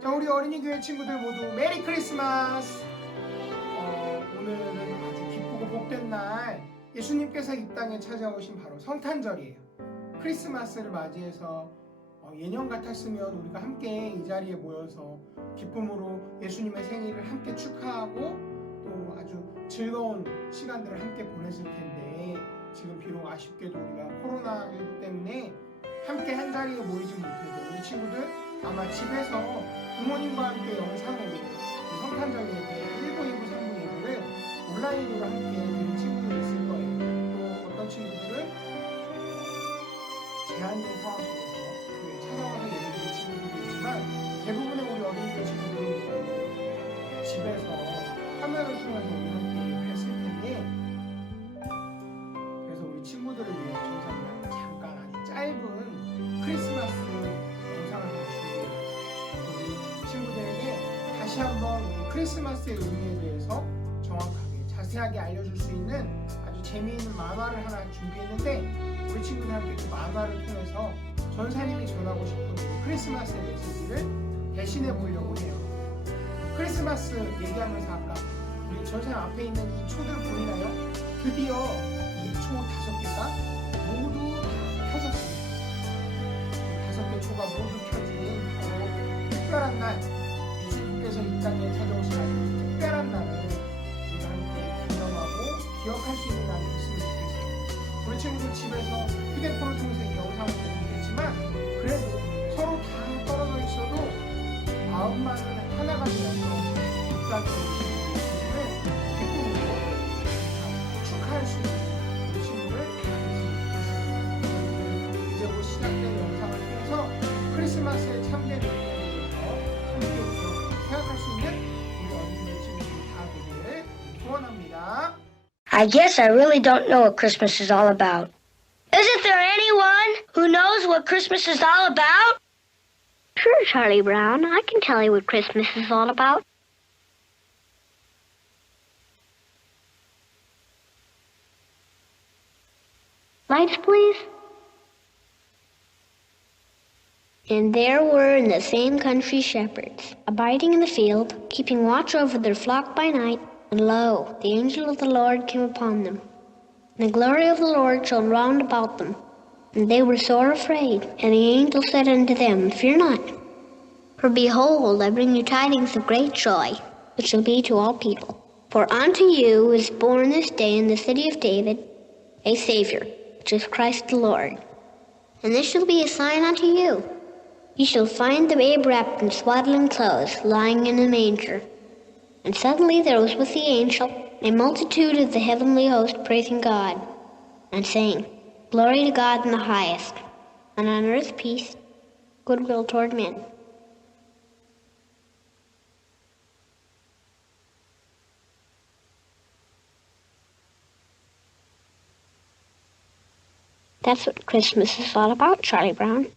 자, 우리 어린이 교회 친구들 모두 메리 크리스마스! 어, 오늘은 아주 기쁘고 복된 날 예수님께서 이 땅에 찾아오신 바로 성탄절이에요. 크리스마스를 맞이해서 어, 예년 같았으면 우리가 함께 이 자리에 모여서 기쁨으로 예수님의 생일을 함께 축하하고 또 아주 즐거운 시간들을 함께 보냈을 텐데 지금 비록 아쉽게도 우리가 코로나19 때문에 함께 한 자리에 모이지 못해도 우리 친구들 아마 집에서 부모님과 함께 영상으로 이 성탄절 예배 1부, 2부, 3부 예배를 온라인으로 함께 드린 친구들이 있을 거예요. 또 어떤 친구들은 제한된 상황 속에서 교회에 찾아와서 예배 드린 친구들도 있지만 대부분의 우리 어린이들 친구들은 집에서 화면을 통해서 크리스마스의 의미에 대해서 정확하게 자세하게 알려줄 수 있는 아주 재미있는 만화를 하나 준비했는데 우리 친구들 함께 그 만화를 통해서 전사님이 전하고 싶은 그 크리스마스의 메시지를 대신해 보려고 해요. 크리스마스 얘기하면서 아까 우리 전사님 앞에 있는 이 초들 보이나요? 드디어 이 초 다섯 개가 모두 다 켜졌습니다. 이 다섯 개 초가 모두 켜진 바로 특별한 날 찾아오신 아주 특별한 날을 우리가 함께 기념하고 기억할 수 있는 날이 있으면 좋겠어요. 우리 친구들 집에서 휴대폰을 통해서 이 영상을 보겠지만 그래도 서로 다 떨어져 있어도 마음만은 하나가 되어서 예수님을 기쁨으로 축하할 수 있는 우리 친구들 많으시면 좋겠습니다. 이제 곧 시작된 영상을 통해서 함께 기억하고 생각할 수 있는 우리 어린이들 친구들이 다 되기를 소원합니다. I guess I really don't know what Christmas is all about. Isn't there anyone who knows what Christmas is all about? Sure, Charlie Brown. I can tell you what Christmas is all about. Lights, please. And there were in the same country shepherds, abiding in the field, keeping watch over their flock by night. And lo, the angel of the Lord came upon them. And the glory of the Lord shone round about them. And they were sore afraid. And the angel said unto them, Fear not. For behold, I bring you tidings of great joy, which shall be to all people. For unto you is born this day in the city of David a Savior, which is Christ the Lord. And this shall be a sign unto you. Ye shall find the babe wrapped in swaddling clothes, lying in a manger. And suddenly there was with the angel a multitude of the heavenly host praising God, and saying, Glory to God in the highest, and on earth peace, goodwill toward men. That's what Christmas is all about, Charlie Brown.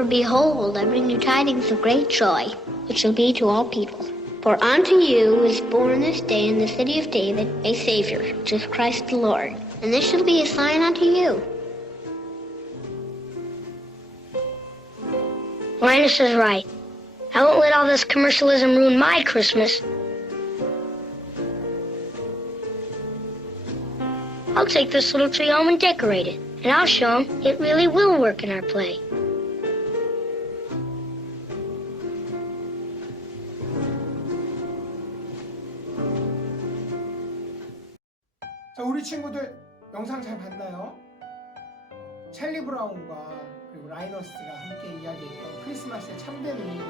For behold, I bring you tidings of great joy, which shall be to all people. For unto you is born this day in the city of David a Savior, which is Christ the Lord. And this shall be a sign unto you. Linus is right. I won't let all this commercialism ruin my Christmas. I'll take this little tree home and decorate it, and I'll show show 'em it really will work in our play. 자, 우리 친구들 영상 잘 봤나요? 찰리 브라운과 그리고 라이너스가 함께 이야기했던 크리스마스의 참된 의미를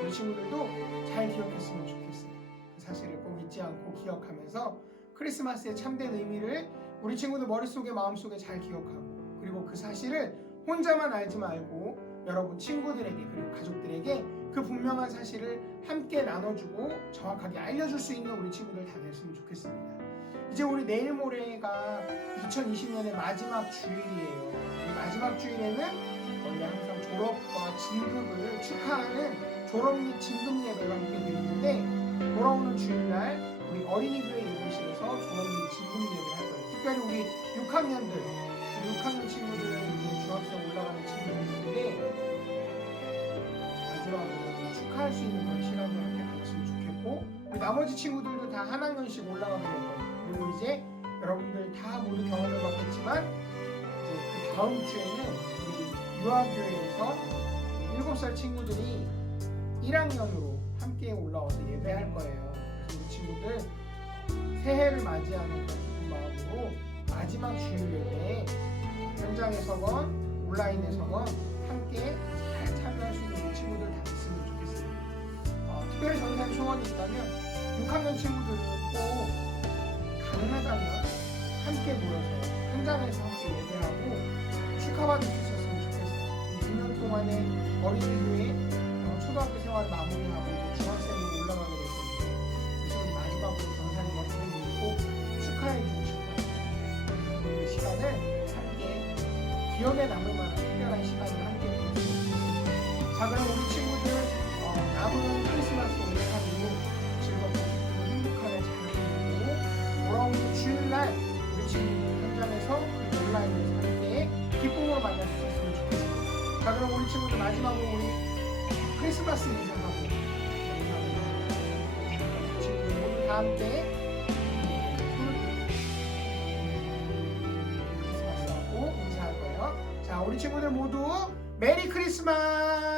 우리 친구들도 잘 기억했으면 좋겠어요. 그 사실을 꼭 잊지 않고 기억하면서 크리스마스의 참된 의미를 우리 친구들 머릿속에 마음속에 잘 기억하고 그리고 그 사실을 혼자만 알지 말고 여러분 친구들에게 그리고 가족들에게 그 분명한 사실을 함께 나눠주고 정확하게 알려줄 수 있는 우리 친구들 다 됐으면 좋겠습니다. 이제 우리 내일 모레가 2020년의 마지막 주일이에요. 이 마지막 주일에는 원래 항상 졸업과 진급을 축하하는 졸업 및 진급 예배가 함께 드리는데 돌아오는 주일날 우리 어린이 교회 예배실에서 졸업 및 진급 예배를 할 거예요. 특별히 우리 6학년들, 6학년 친구들 이제 중학생 올라가는 친구들인데 마지막으로 축하할 수 있는 그런 시간을 함께 가졌으면 좋겠고 우리 나머지 친구들도 다 한 학년씩 올라가게 될 거예요. 그리고 이제 여러분들 다 모두 경험을 받겠지만 이제 그 다음 주에는 우리 유아교회에서 7살 친구들이 1학년으로 함께 올라와서 예배할 거예요. 그래서 우리 친구들 새해를 맞이하는 기쁜 마음으로 마지막 주일 예배에 현장에서건 온라인에서건 함께 잘 참여할 수 있는 친구들 다 됐으면 좋겠습니다. 어, 특별히 전산 소원이 있다면 6학년 친구들은 꼭 함께 모여서 현장에서 함께 예배하고 축하받을 수 있었으면 좋겠어요. 이 6년 동안의 어린이교회 어, 초등학교 생활 마무리하고 중학생으로 올라가게 될 텐데 그래서 우리 마지막으로 전사님 선생님이 꼭 축하해 주고 싶어요. 그 시간을 함께 기억에 남을 만한 특별한 시간을 함께 좋겠습니다. 자 그럼 우리 친구들 어, 남은 마지막으로 우리 크리스마스 인사하고 친구들 모두 다 함께 크리스마스하고 인사할 거예요. 자 우리 친구들 모두 메리 크리스마스!